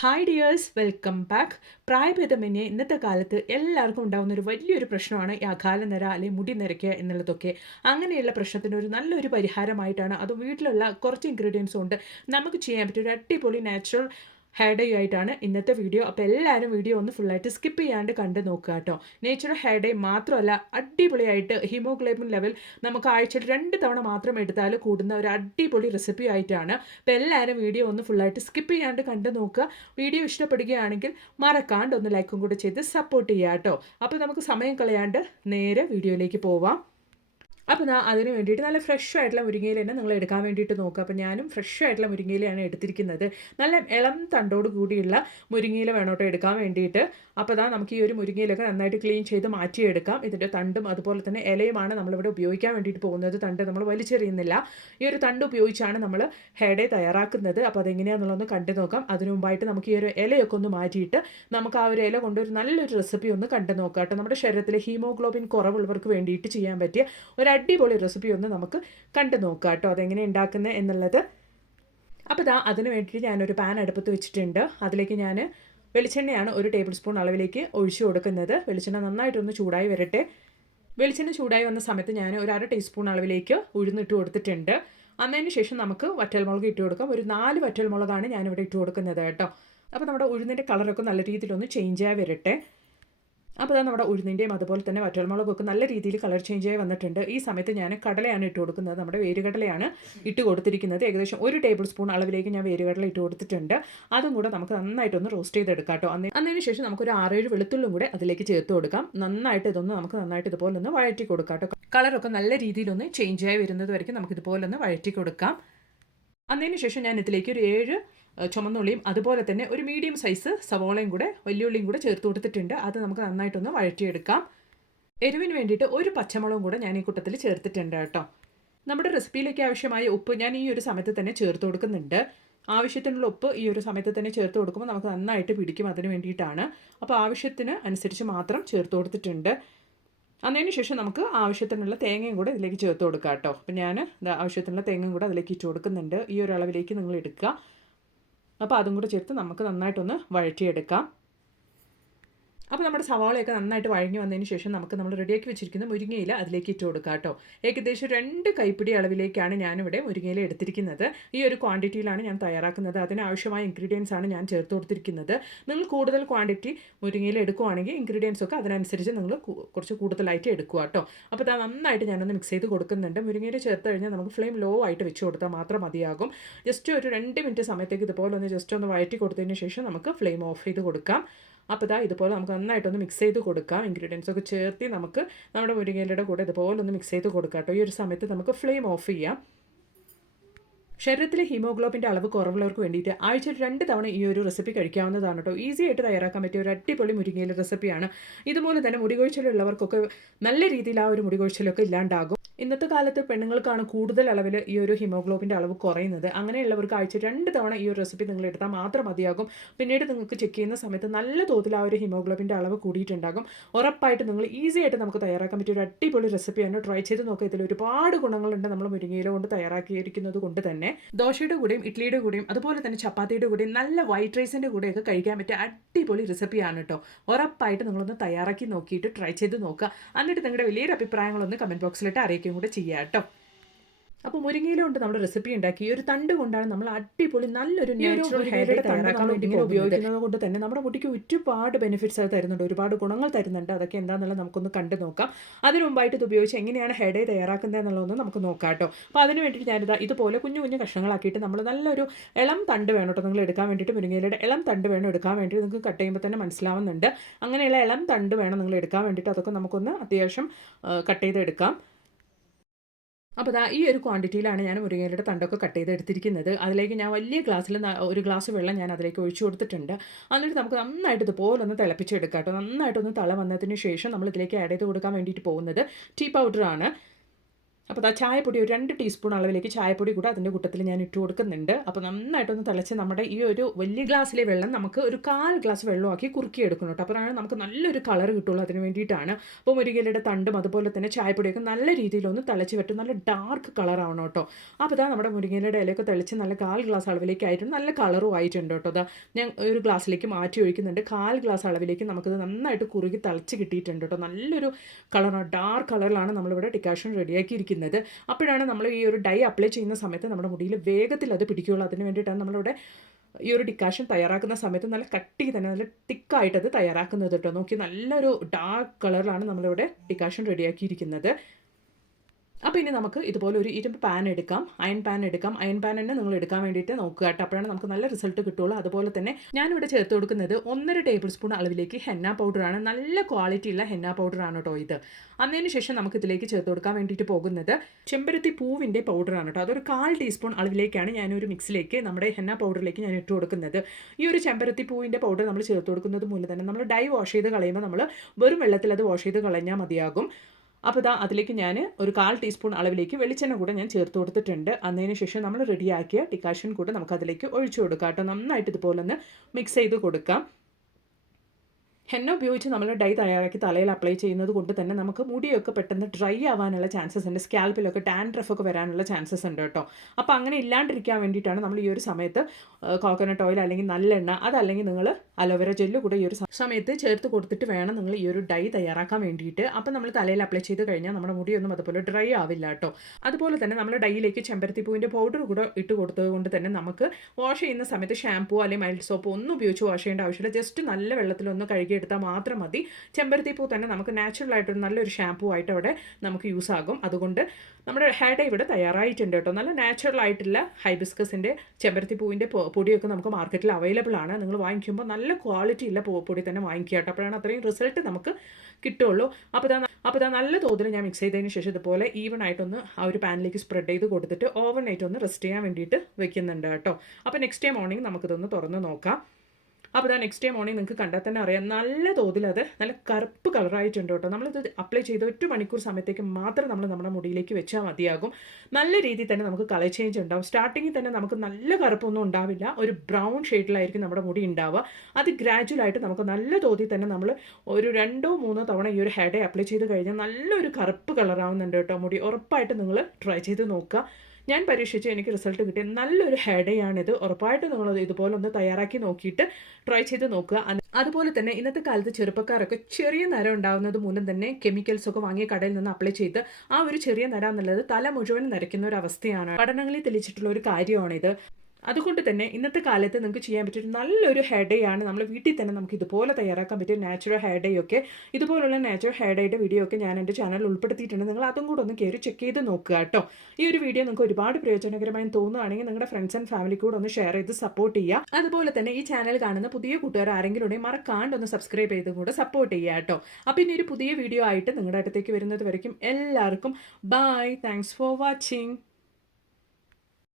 Hi dears, welcome back. പ്രായഭേദമന്യേ ഇന്നത്തെ കാലത്ത് എല്ലാവർക്കും ഉണ്ടാകുന്ന ഒരു വലിയൊരു പ്രശ്നമാണ് ഈ അകാലനര അല്ലെങ്കിൽ മുടി നരയ്ക്കുക എന്നുള്ളതൊക്കെ. അങ്ങനെയുള്ള പ്രശ്നത്തിന് ഒരു നല്ലൊരു പരിഹാരമായിട്ടാണ്, അത് വീട്ടിലുള്ള കുറച്ച് ഇൻഗ്രീഡിയൻസ് കൊണ്ട് നമുക്ക് ചെയ്യാൻ പറ്റിയ ഒരു അടിപൊളി നാച്ചുറൽ ഹെയർ ഡൈ ആയിട്ടാണ് ഇന്നത്തെ വീഡിയോ. അപ്പോൾ എല്ലാവരും വീഡിയോ ഒന്ന് ഫുള്ളായിട്ട് സ്കിപ്പ് ചെയ്യാണ്ട് കണ്ട് നോക്കുക കേട്ടോ. നേച്ചുറൽ ഹെയർ ഡൈ മാത്രമല്ല, അടിപൊളിയായിട്ട് ഹീമോഗ്ലോബിൻ ലെവൽ നമുക്ക് ആഴ്ചയിൽ 2 തവണ മാത്രം എടുത്താൽ കൂടുന്ന ഒരു അടിപൊളി റെസിപ്പി ആയിട്ടാണ്. അപ്പോൾ എല്ലാവരും വീഡിയോ ഒന്ന് ഫുള്ളായിട്ട് സ്കിപ്പ് ചെയ്യാണ്ട് കണ്ട് നോക്കുക. വീഡിയോ ഇഷ്ടപ്പെടുകയാണെങ്കിൽ മറക്കാണ്ട് ഒന്ന് ലൈക്കും കൂടെ ചെയ്ത് സപ്പോർട്ട് ചെയ്യുക കേട്ടോ. അപ്പോൾ നമുക്ക് സമയം കളയാണ്ട് നേരെ വീഡിയോയിലേക്ക് പോവാം. അപ്പോൾ അതിന് വേണ്ടിയിട്ട് നല്ല ഫ്രഷ് ആയിട്ടുള്ള മുരിങ്ങയില തന്നെ നിങ്ങൾ എടുക്കാൻ വേണ്ടിയിട്ട് നോക്കുക. അപ്പോൾ ഞാനും ഫ്രഷ് ആയിട്ടുള്ള മുരിങ്ങയിലയാണ് എടുത്തിരിക്കുന്നത്. നല്ല ഇളം തണ്ടോട് കൂടിയുള്ള മുരിങ്ങയില വേണം കേട്ടോ എടുക്കാൻ വേണ്ടിയിട്ട്. അപ്പോൾ നമുക്ക് ഈ ഒരു മുരിങ്ങയിലൊക്കെ നന്നായിട്ട് ക്ലീൻ ചെയ്ത് മാറ്റിയെടുക്കാം. ഇതിൻ്റെ തണ്ടും അതുപോലെ തന്നെ ഇലയുമാണ് നമ്മളിവിടെ ഉപയോഗിക്കാൻ വേണ്ടിയിട്ട് പോകുന്നത്. തണ്ട് നമ്മൾ വലിച്ചെറിയുന്നില്ല. ഈ ഒരു തണ്ട് ഉപയോഗിച്ചാണ് നമ്മൾ ഹെയർ ഡേ തയ്യാറാക്കുന്നത്. അപ്പോൾ അതെങ്ങനെയാണെന്നുള്ളതൊന്ന് കണ്ടു നോക്കാം. അതിനു മുമ്പായിട്ട് നമുക്ക് ഈ ഒരു ഇലയൊക്കെ ഒന്ന് മാറ്റിയിട്ട് നമുക്ക് ആ ഒരു ഇല കൊണ്ട് ഒരു നല്ലൊരു റെസിപ്പി ഒന്ന് കണ്ടു നോക്കാം കേട്ടോ. നമ്മുടെ ശരീരത്തിലെ ഹീമോഗ്ലോബിൻ കുറവുള്ളവർക്ക് വേണ്ടിയിട്ട് ചെയ്യാൻ പറ്റിയ ഒരു അടിപൊളി റെസിപ്പി ഒന്ന് നമുക്ക് കണ്ടു നോക്കാം കേട്ടോ, അതെങ്ങനെ ഉണ്ടാക്കുന്നത് എന്നുള്ളത്. അപ്പോൾ അതിന് വേണ്ടിയിട്ട് ഞാനൊരു പാൻ അടുപ്പത്ത് വെച്ചിട്ടുണ്ട്. അതിലേക്ക് ഞാൻ വെളിച്ചെണ്ണയാണ് 1 ടേബിൾ സ്പൂൺ അളവിലേക്ക് ഒഴിച്ചു കൊടുക്കുന്നത്. വെളിച്ചെണ്ണ നന്നായിട്ടൊന്ന് ചൂടായി വരട്ടെ. വെളിച്ചെണ്ണ ചൂടായി വന്ന സമയത്ത് ഞാൻ ഒരു 1/2 ടീസ്പൂൺ അളവിലേക്ക് ഉഴുന്നിട്ട് കൊടുത്തിട്ടുണ്ട്. അതിന് ശേഷം നമുക്ക് വറ്റൽമുളക് ഇട്ട് കൊടുക്കാം. ഒരു 4 വറ്റൽമുളകാണ് ഞാനിവിടെ ഇട്ട് കൊടുക്കുന്നത് കേട്ടോ. അപ്പോൾ നമ്മുടെ ഉഴുന്നിൻ്റെ കളറൊക്കെ നല്ല രീതിയിലൊന്ന് ചേഞ്ച് ആയി വരട്ടെ. അപ്പോൾ നമ്മുടെ ഉഴുന്നിൻ്റെയും അതുപോലെ തന്നെ വറ്റൽമുളകൊക്കെ നല്ല രീതിയിൽ കളർ ചേഞ്ച് ആയി വന്നിട്ടുണ്ട്. ഈ സമയത്ത് ഞാൻ കടലയാണ് ഇട്ട് കൊടുക്കുന്നത്. നമ്മുടെ വേരുകടലയാണ് ഇട്ട് കൊടുത്തിരിക്കുന്നത്. ഏകദേശം 1 ടേബിൾ സ്പൂൺ അളവിലേക്ക് ഞാൻ വേരുകടല ഇട്ട് കൊടുത്തിട്ടുണ്ട്. അതും കൂടെ നമുക്ക് നന്നായിട്ടൊന്ന് റോസ്റ്റ് ചെയ്തെടുക്കാം കേട്ടോ. അതിന് ശേഷം നമുക്കൊരു 6-7 വെളുത്തുള്ളും കൂടെ അതിലേക്ക് ചേർത്ത് കൊടുക്കാം. നന്നായിട്ട് നമുക്ക് നന്നായിട്ട് ഇതുപോലെ ഒന്ന് വഴറ്റി കൊടുക്കാം കേട്ടോ. കളറൊക്കെ നല്ല രീതിയിലൊന്ന് ചേഞ്ച് ആയി വരുന്നത് വரைക്കും നമുക്ക് ഇതുപോലെ ഒന്ന് വഴറ്റി കൊടുക്കാം. അതിന് ശേഷം ഞാൻ ഇതിലേക്ക് ഒരു 7 ചുമന്നുള്ളിയും അതുപോലെ തന്നെ ഒരു മീഡിയം സൈസ് സവോളയും കൂടെ വലിയുള്ളിയും കൂടെ ചേർത്ത് കൊടുത്തിട്ടുണ്ട്. അത് നമുക്ക് നന്നായിട്ടൊന്ന് വഴറ്റിയെടുക്കാം. എരിവിന് വേണ്ടിയിട്ട് ഒരു പച്ചമുളകും കൂടെ ഞാൻ ഈ കൂട്ടത്തിൽ ചേർത്തിട്ടുണ്ട് കേട്ടോ. നമ്മുടെ റെസിപ്പിയിലേക്ക് ആവശ്യമായ ഉപ്പ് ഞാൻ ഈ ഒരു സമയത്ത് തന്നെ ചേർത്ത് കൊടുക്കുന്നുണ്ട്. ആവശ്യത്തിനുള്ള ഉപ്പ് ഈ ഒരു സമയത്ത് തന്നെ ചേർത്ത് കൊടുക്കുമ്പോൾ നമുക്ക് നന്നായിട്ട് പിടിക്കും. അതിന് വേണ്ടിയിട്ടാണ്. അപ്പോൾ ആവശ്യത്തിന് അനുസരിച്ച് മാത്രം ചേർത്ത് കൊടുത്തിട്ടുണ്ട്. അതിന് ശേഷം നമുക്ക് ആവശ്യത്തിനുള്ള തേങ്ങയും കൂടെ ഇതിലേക്ക് ചേർത്ത് കൊടുക്കാം കേട്ടോ. അപ്പം ഞാൻ ആവശ്യത്തിനുള്ള തേങ്ങയും കൂടെ അതിലേക്ക് ഇട്ട് കൊടുക്കുന്നുണ്ട്. ഈ ഒരു അളവിലേക്ക് നിങ്ങൾ എടുക്കുക. അപ്പോൾ അതും കൂടെ ചേർത്ത് നമുക്ക് നന്നായിട്ടൊന്ന് വഴറ്റിയെടുക്കാം. അപ്പോൾ നമ്മുടെ സവാളയൊക്കെ നന്നായിട്ട് വഴങ്ങി വന്നതിന് ശേഷം നമ്മൾ റെഡിയാക്കി വെച്ചിരിക്കുന്ന മുരിങ്ങയില അതിലേക്ക് ഇട്ട് കൊടുക്കാം കേട്ടോ. ഏകദേശം 2 കൈപ്പിടി അളവിലേക്കാണ് ഞാനിവിടെ മുരിങ്ങയില എടുത്തിരിക്കുന്നത്. ഈ ഒരു ക്വാണ്ടിറ്റിയിലാണ് ഞാൻ തയ്യാറാക്കുന്നത്. അതിനാവശ്യമായ ഇൻഗ്രീഡിയൻസ് ആണ് ഞാൻ ചേർത്ത് കൊടുത്തിരിക്കുന്നത്. നിങ്ങൾ കൂടുതൽ ക്വാണ്ടിറ്റി മുരിങ്ങയില എടുക്കുകയാണെങ്കിൽ ഇൻഗ്രീഡിയൻസ് ഒക്കെ അതിനനുസരിച്ച് നിങ്ങൾ കുറച്ച് കൂടുതലായിട്ട് എടുക്കുക കേട്ടോ. അപ്പോൾ നന്നായിട്ട് ഞാനൊന്ന് മിക്സ് ചെയ്ത് കൊടുക്കുന്നുണ്ട്. മുരിങ്ങയില ചേർത്ത് കഴിഞ്ഞാൽ നമുക്ക് ഫ്ലെയിം ലോ ആയിട്ട് വെച്ച് കൊടുത്താൽ മാത്രം മതിയാകും. ജസ്റ്റ് ഒരു 2 മിനിറ്റ് സമയത്തേക്ക് ഇതുപോലെ ഒന്ന് ജസ്റ്റ് ഒന്ന് വഴറ്റി കൊടുത്തതിന് ശേഷം നമുക്ക് ഫ്ലെയിം ഓഫ് ചെയ്ത് കൊടുക്കാം. അപ്പോൾ ഇതുപോലെ നമുക്ക് നന്നായിട്ടൊന്ന് മിക്സ് ചെയ്ത് കൊടുക്കാം. ഇൻഗ്രീഡിയൻസ് ഒക്കെ ചേർത്ത് നമുക്ക് നമ്മുടെ മുരിങ്ങയിലയുടെ കൂടെ ഇതുപോലെ ഒന്ന് മിക്സ് ചെയ്ത് കൊടുക്കാം കേട്ടോ. ഈ ഒരു സമയത്ത് നമുക്ക് ഫ്ലെയിം ഓഫ് ചെയ്യാം. ശരീരത്തിലെ ഹീമോഗ്ലോബിൻ്റെ അളവ് കുറവുള്ളവർക്ക് വേണ്ടിയിട്ട് ആഴ്ചയിൽ 2 തവണ ഈ ഒരു റെസിപ്പി കഴിക്കാവുന്നതാണ് കേട്ടോ. ഈസി ആയിട്ട് തയ്യാറാക്കാൻ പറ്റിയ ഒരു അടിപൊളി മുരിങ്ങയില റെസിപ്പിയാണ്. ഇതുപോലെ തന്നെ മുടികൊഴിച്ചിലുള്ളവർക്കൊക്കെ നല്ല രീതിയിൽ ആ ഒരു മുടികൊഴിച്ചിലൊക്കെ ഇല്ലാണ്ടാകും. ഇന്നത്തെ കാലത്ത് പെണ്ണുങ്ങൾക്കാണ് കൂടുതൽ അളവിൽ ഈ ഒരു ഹീമോഗ്ലോബിൻ്റെ അളവ് കുറയുന്നത്. അങ്ങനെയുള്ളവർക്ക് ആഴ്ച 2 തവണ ഈ ഒരു റെസിപ്പി നിങ്ങൾ എടുത്താൽ മാത്രം മതിയാകും. പിന്നീട് നിങ്ങൾക്ക് ചെക്ക് ചെയ്യുന്ന സമയത്ത് നല്ല തോതിൽ ആ ഒരു ഹീമോഗ്ലോബിൻ്റെ അളവ് കൂടിയിട്ടുണ്ടാകും. ഉറപ്പായിട്ട് നിങ്ങൾ ഈസി ആയിട്ട് നമുക്ക് തയ്യാറാക്കാൻ പറ്റിയ ഒരു അടിപൊളി റെസിപ്പിയാണ്. ട്രൈ ചെയ്ത് നോക്കുക. ഇതിൽ ഒരുപാട് ഗുണങ്ങളുണ്ട് നമ്മൾ മുരിങ്ങയില കൊണ്ട് തയ്യാറാക്കിയിരിക്കുന്നത് കൊണ്ട് തന്നെ. ദോശയുടെ കൂടെയും ഇഡ്ലിയുടെ കൂടെയും അതുപോലെ തന്നെ ചപ്പാത്തിയുടെ കൂടെയും നല്ല വൈറ്റ് റൈസിൻ്റെ കൂടെയൊക്കെ കഴിക്കാൻ പറ്റിയ അടിപൊളി റെസിപ്പിയാണ് കേട്ടോ. ഉറപ്പായിട്ട് നിങ്ങളൊന്ന് തയ്യാറാക്കി നോക്കിയിട്ട് ട്രൈ ചെയ്ത് നോക്കുക. എന്നിട്ട് നിങ്ങളുടെ വലിയൊരു അഭിപ്രായങ്ങളൊന്ന് കമൻറ്റ് ബോക്സിലിട്ട് അറിയിക്കുകയും കൂടെ ചെയ്യാം കേട്ടോ. അപ്പോൾ മുരിങ്ങയില കൊണ്ട് നമ്മുടെ റെസിപ്പി ഉണ്ടാക്കി ഈ ഒരു തണ്ട് കൊണ്ടാണ് നമ്മൾ അടിപൊളി നല്ലൊരു നാച്ചുറൽ ഹെയർ ഡൈ തയ്യാറാക്കാൻ വേണ്ടി ഇങ്ങനെ ഉപയോഗിക്കുന്നത് കൊണ്ട് തന്നെ നമ്മുടെ മുടിക്ക് ഒരുപാട് ബെനിഫിറ്റ്സ് അത് തരുന്നുണ്ട്, ഒരുപാട് ഗുണങ്ങൾ തരുന്നുണ്ട്. അതൊക്കെ എന്താണെന്നുള്ളത് നമുക്കൊന്ന് കണ്ടു നോക്കാം. അതിന് മുമ്പായിട്ട് ഇത് ഉപയോഗിച്ച് എങ്ങനെയാണ് ഹെയർ ഡൈ തയ്യാറാക്കുന്നത് എന്നുള്ളതൊന്ന് നമുക്ക് നോക്കാം കേട്ടോ. അപ്പോൾ അതിന് വേണ്ടിയിട്ട് ഞാനിതാ ഇതുപോലെ കുഞ്ഞു കുഞ്ഞു കഷ്ണങ്ങളാക്കിയിട്ട് നമ്മൾ നല്ലൊരു ഇളം തണ്ട് വേണം കേട്ടോ നിങ്ങൾ എടുക്കാൻ വേണ്ടിയിട്ട്. മുരിങ്ങയിലയുടെ ഇളം തണ്ട് വേണം എടുക്കാൻ വേണ്ടിയിട്ട്. നിങ്ങൾക്ക് കട്ട് ചെയ്യുമ്പോൾ തന്നെ മനസ്സിലാവുന്നുണ്ട്. അങ്ങനെയുള്ള ഇളം തണ്ട് വേണം നിങ്ങൾ എടുക്കാൻ വേണ്ടിയിട്ട്. അതൊക്കെ നമുക്കൊന്ന് അത്യാവശ്യം കട്ട് ചെയ്തെടുക്കാം. അപ്പോൾ ഈ ഒരു ക്വാണ്ടിറ്റിയിലാണ് ഞാൻ മുരിങ്ങയിലയുടെ തണ്ടൊക്കെ കട്ട് ചെയ്ത് എടുത്തിരിക്കുന്നത്. അതിലേക്ക് ഞാൻ വലിയ ഗ്ലാസ്സിൽ 1 ഗ്ലാസ് വെള്ളം ഞാൻ അതിലേക്ക് ഒഴിച്ചു കൊടുത്തിട്ടുണ്ട്. എന്നിട്ട് നമുക്ക് നന്നായിട്ട് ഇതുപോലെ ഒന്ന് തിളപ്പിച്ചെടുക്കാം കേട്ടോ. നന്നായിട്ടൊന്ന് തള വന്നതിന് ശേഷം നമ്മൾ ഇതിലേക്ക് ആഡ് ചെയ്ത് കൊടുക്കാൻ വേണ്ടിയിട്ട് പോകുന്നത് ടീ പൗഡറാണ്. അപ്പോൾ ആ ചായപ്പൊടി ഒരു 2 ടീസ്പൂൺ അളവിലേക്ക് ചായപ്പൊടി കൂടെ അതിൻ്റെ കൂട്ടത്തിൽ ഞാൻ ഇട്ട് കൊടുക്കുന്നുണ്ട്. അപ്പോൾ നന്നായിട്ടൊന്ന് തിളച്ച് നമ്മുടെ ഈ ഒരു വലിയ ഗ്ലാസ്സിലെ വെള്ളം നമുക്ക് ഒരു 1/4 ഗ്ലാസ് വെള്ളമാക്കി കുറുക്കിയെടുക്കണം കേട്ടോ. അപ്പോഴാണ് നമുക്ക് നല്ലൊരു കളർ കിട്ടുള്ളൂ. അതിന് വേണ്ടിയിട്ടാണ്. അപ്പോൾ മുരിങ്ങയിലയുടെ തണ്ടും അതുപോലെ തന്നെ ചായപ്പൊടിയൊക്കെ നല്ല രീതിയിലൊന്ന് തിളച്ച് വരും. നല്ല ഡാർക്ക് കളർ ആവണം കേട്ടോ. അപ്പോൾ ഇതാ നമ്മുടെ മുരിങ്ങയിലയുടെ ഇലയൊക്കെ തെളിച്ച് നല്ല 1/4 ഗ്ലാസ് അളവിലേക്ക് ആയിട്ടുണ്ട്. നല്ല കളറും ആയിട്ടുണ്ട് കേട്ടോ. അതാ ഞാൻ ഒരു ഗ്ലാസ്സിലേക്ക് മാറ്റി ഒഴിക്കുന്നുണ്ട്. 1/4 ഗ്ലാസ് അളവിലേക്ക് നമുക്കിത് നന്നായിട്ട് കുറുകി തിളച്ച് കിട്ടിയിട്ടുണ്ട് കേട്ടോ. നല്ലൊരു കളറാണ്, ഡാർക്ക് കളറിലാണ് നമ്മളിവിടെ ഡിക്കാഷൻ റെഡിയാക്കിയിരിക്കുന്നത്. അപ്പോഴാണ് നമ്മൾ ഈ ഒരു ഡൈ അപ്ലൈ ചെയ്യുന്ന സമയത്ത് നമ്മുടെ മുടിയിൽ വേഗത്തിൽ അത് പിടിക്കുകയുള്ളൂ. അതിന് വേണ്ടിയിട്ടാണ് നമ്മളിവിടെ ഈ ഒരു ഡിക്കാഷൻ തയ്യാറാക്കുന്ന സമയത്ത് നല്ല കട്ടി തന്നെ നല്ല തിക്കായിട്ട് അത് തയ്യാറാക്കുന്നത് കേട്ടോ. നോക്കി നല്ലൊരു ഡാർക്ക് കളറിലാണ് നമ്മളിവിടെ ഡിക്കാഷൻ റെഡിയാക്കിയിരിക്കുന്നത്. അപ്പോൾ ഇനി നമുക്ക് ഇതുപോലെ ഒരു ഇരുമ്പ് പാൻ എടുക്കാം, അയൺ പാൻ എടുക്കാം. അയൺ പാൻ തന്നെ നിങ്ങൾ എടുക്കാൻ വേണ്ടിയിട്ട് നോക്കുക കേട്ടോ. അപ്പോഴാണ് നമുക്ക് നല്ല റിസൾട്ട് കിട്ടുള്ളൂ. അതുപോലെ തന്നെ ഞാനിവിടെ ചേർത്ത് കൊടുക്കുന്നത് 1.5 ടേബിൾ സ്പൂൺ അളവിലേക്ക് ഹെന്ന പൗഡറാണ്. നല്ല ക്വാളിറ്റിയുള്ള ഹെന്ന പൗഡറാണ് കേട്ടോ ഇത്. അതിന് ശേഷം നമുക്ക് ഇതിലേക്ക് ചേർത്ത് കൊടുക്കാൻ വേണ്ടിയിട്ട് പോകുന്നത് ചെമ്പരത്തി പൂവിൻ്റെ പൗഡറാണ് കേട്ടോ. അതൊരു 1/4 ടീസ്പൂൺ അളവിലേക്കാണ് ഞാനൊരു മിക്സിലേക്ക് നമ്മുടെ ഹെന്ന പൗഡറിലേക്ക് ഞാൻ ഇട്ട് കൊടുക്കുന്നത്. ഈ ഒരു ചെമ്പരത്തി പൂവിൻ്റെ പൗഡർ നമ്മൾ ചേർത്ത് കൊടുക്കുന്നത് മൂലം തന്നെ നമ്മൾ ഡൈ വാഷ് ചെയ്ത് കളയുമ്പോൾ നമ്മൾ വെറും വെള്ളത്തിൽ അത് വാഷ് ചെയ്ത് കളഞ്ഞാൽ മതിയാകും. അപ്പോൾ ഇതാ അതിലേക്ക് ഞാൻ ഒരു 1/4 ടീസ്പൂൺ അളവിലേക്ക് വെളിച്ചെണ്ണ കൂടെ ഞാൻ ചേർത്ത് കൊടുത്തിട്ടുണ്ട്. അതിന് ശേഷം നമ്മൾ റെഡിയാക്കിയ ഡിക്കാഷൻ കൂടെ നമുക്ക് അതിലേക്ക് ഒഴിച്ചു കൊടുക്കാം കേട്ടോ. നന്നായിട്ട് ഇതുപോലെ ഒന്ന് മിക്സ് ചെയ്ത് കൊടുക്കാം. ഹെന്ന ഉപയോഗിച്ച് നമ്മൾ ഡൈ തയ്യാറാക്കി തലയിൽ അപ്ലൈ ചെയ്യുന്നത് കൊണ്ട് തന്നെ നമുക്ക് മുടിയൊക്കെ പെട്ടെന്ന് ഡ്രൈ ആവാനുള്ള ചാൻസസ് ഉണ്ട്. സ്കാൽപ്പിലൊക്കെ ഡാൻഡ്രഫൊക്കെ വരാനുള്ള ചാൻസസ് ഉണ്ട് കേട്ടോ. അപ്പോൾ അങ്ങനെ ഇല്ലാണ്ടിരിക്കാൻ വേണ്ടിയിട്ടാണ് നമ്മൾ ഈ ഒരു സമയത്ത് കോക്കനട്ട് ഓയിൽ അല്ലെങ്കിൽ നല്ലെണ്ണ, അതല്ലെങ്കിൽ നിങ്ങൾ അലോവേര ജെല്ല് കൂടെ ഈ ഒരു സമയത്ത് ചേർത്ത് കൊടുത്തിട്ട് വേണം നിങ്ങൾ ഈ ഒരു ഡൈ തയ്യാറാക്കാൻ വേണ്ടിയിട്ട്. അപ്പോൾ നമ്മൾ തലയിൽ അപ്ലൈ ചെയ്ത് കഴിഞ്ഞാൽ നമ്മുടെ മുടിയൊന്നും അതുപോലെ ഡ്രൈ ആവില്ല കേട്ടോ. അതുപോലെ തന്നെ നമ്മൾ ഡൈയിലേക്ക് ചെമ്പരത്തിപ്പൂവിൻ്റെ പൗഡർ കൂടെ ഇട്ട് കൊടുത്തത് കൊണ്ട് തന്നെ നമുക്ക് വാഷ് ചെയ്യുന്ന സമയത്ത് ഷാമ്പൂ അല്ലെങ്കിൽ മൈൽഡ് സോപ്പ് ഒന്നും ഉപയോഗിച്ച് വാഷ് ചെയ്യേണ്ട ആവശ്യമില്ല. ജസ്റ്റ് നല്ല വെള്ളത്തിലൊന്ന് കഴുകി എടുത്താൽ മാത്രം മതി. ചെമ്പരത്തിപ്പൂ തന്നെ നമുക്ക് നാച്ചുറൽ ആയിട്ടൊരു നല്ലൊരു ഷാമ്പൂ ആയിട്ട് അവിടെ നമുക്ക് യൂസ് ആകും. അതുകൊണ്ട് നമ്മുടെ ഹെയർ ഡൈ ഇവിടെ തയ്യാറായിട്ടുണ്ട് കേട്ടോ. നല്ല നാച്ചുറൽ ആയിട്ടുള്ള ഹൈബിസ്കസിൻ്റെ ചെമ്പരത്തിപ്പൂവിൻ്റെ പൊടിയൊക്കെ നമുക്ക് മാർക്കറ്റിൽ അവൈലബിൾ ആണ്. നിങ്ങൾ വാങ്ങിക്കുമ്പോൾ നല്ല ക്വാളിറ്റി ഉള്ള പൊടി തന്നെ വാങ്ങിക്കുക കേട്ടോ. അപ്പോഴാണ് അത്രയും റിസൾട്ട് നമുക്ക് കിട്ടുള്ളൂ. അപ്പോൾ നല്ല തോതിൽ ഞാൻ മിക്സ് ചെയ്തതിന് ശേഷം ഇതുപോലെ ഈവൺ ആയിട്ടൊന്ന് ആ ഒരു പാനിലേക്ക് സ്പ്രെഡ് ചെയ്ത് കൊടുത്തിട്ട് ഓവർ നൈറ്റ് ഒന്ന് റെസ്റ്റ് ചെയ്യാൻ വേണ്ടിയിട്ട് വെക്കുന്നുണ്ട് കേട്ടോ. അപ്പോൾ നെക്സ്റ്റ് ഡേ മോർണിംഗ് നമുക്കിതൊന്ന് തുറന്ന് നോക്കാം. അപ്പോൾ നെക്സ്റ്റ് ഡേ മോർണിംഗ് നിങ്ങൾക്ക് കണ്ടാൽ തന്നെ അറിയാം നല്ല തോതിൽ അത് നല്ല കറുപ്പ് കളറായിട്ടുണ്ട് കേട്ടോ. നമ്മളിത് അപ്ലൈ ചെയ്ത് 1 മണിക്കൂർ സമയത്തേക്ക് മാത്രം നമ്മൾ നമ്മുടെ മുടിയിലേക്ക് വെച്ചാൽ മതിയാകും. നല്ല രീതിയിൽ തന്നെ നമുക്ക് കളർ ചേഞ്ച് ഉണ്ടാവും. സ്റ്റാർട്ടിങ്ങിൽ തന്നെ നമുക്ക് നല്ല കറുപ്പൊന്നും ഉണ്ടാവില്ല. ഒരു ബ്രൗൺ ഷെയ്ഡിലായിരിക്കും നമ്മുടെ മുടി ഉണ്ടാവുക. അത് ഗ്രാജുവലായിട്ട് നമുക്ക് നല്ല തോതിൽ തന്നെ നമ്മൾ ഒരു 2-3 തവണ ഈ ഒരു ഹെയർ ഡൈ അപ്ലൈ ചെയ്ത് കഴിഞ്ഞാൽ നല്ലൊരു കറുപ്പ് കളറാവുന്നുണ്ട് കേട്ടോ മുടി. ഉറപ്പായിട്ട് നിങ്ങൾ ട്രൈ ചെയ്ത് നോക്കുക. ഞാൻ പരീക്ഷിച്ച് എനിക്ക് റിസൾട്ട് കിട്ടിയ നല്ലൊരു ഹെയർ ഡൈ ആണിത്. ഉറപ്പായിട്ട് നിങ്ങൾ ഇതുപോലെ ഒന്ന് തയ്യാറാക്കി നോക്കിയിട്ട് ട്രൈ ചെയ്ത് നോക്കുക. അതുപോലെ തന്നെ ഇന്നത്തെ കാലത്ത് ചെറുപ്പക്കാരൊക്കെ ചെറിയ നര ഉണ്ടാകുന്നത് മൂലം തന്നെ കെമിക്കൽസൊക്കെ വാങ്ങിയ കടയിൽ നിന്ന് അപ്ലൈ ചെയ്ത് ആ ഒരു ചെറിയ നര എന്നുള്ളത് തല മുഴുവൻ നരയ്ക്കുന്ന ഒരു അവസ്ഥയാണ്. പഠനങ്ങളിൽ തെളിയിച്ചിട്ടുള്ള ഒരു കാര്യമാണിത്. അതുകൊണ്ട് തന്നെ ഇന്നത്തെ കാലത്ത് നിങ്ങൾക്ക് ചെയ്യാൻ പറ്റിയൊരു നല്ലൊരു ഹെയർ ഡൈ ആണ്. നമ്മൾ വീട്ടിൽ തന്നെ നമുക്ക് ഇതുപോലെ തയ്യാറാക്കാൻ പറ്റിയ നാച്ചുറൽ ഹെയർ ഡൈ ഒക്കെ, ഇതുപോലുള്ള നാച്ചുറൽ ഹെയർ ഡൈയുടെ വീഡിയോ ഒക്കെ ഞാൻ എൻ്റെ ചാനലിൽ ഉൾപ്പെടുത്തിയിട്ടുണ്ട്. നിങ്ങൾ അതും കൂടെ ഒന്ന് കയറി ചെക്ക് ചെയ്ത് നോക്കുക കേട്ടോ. ഈ ഒരു വീഡിയോ നിങ്ങൾക്ക് ഒരുപാട് പ്രയോജനകരമായി തോന്നുകയാണെങ്കിൽ നിങ്ങളുടെ ഫ്രണ്ട്സ് ആൻഡ് ഫാമിലി കൂടെ ഒന്ന് ഷെയർ ചെയ്ത് സപ്പോർട്ട് ചെയ്യുക. അതുപോലെ തന്നെ ഈ ചാനൽ കാണുന്ന പുതിയ കൂട്ടുകാർ ആരെങ്കിലും ഉണ്ടെങ്കിൽ മറക്കാണ്ട് ഒന്ന് സബ്സ്ക്രൈബ് ചെയ്തും കൂടെ സപ്പോർട്ട് ചെയ്യുക കേട്ടോ. അപ്പോൾ ഇനി ഒരു പുതിയ വീഡിയോ ആയിട്ട് നിങ്ങളുടെ അടുത്തേക്ക് വരുന്നത് വരയ്ക്കും എല്ലാവർക്കും ബൈ. Thanks for watching.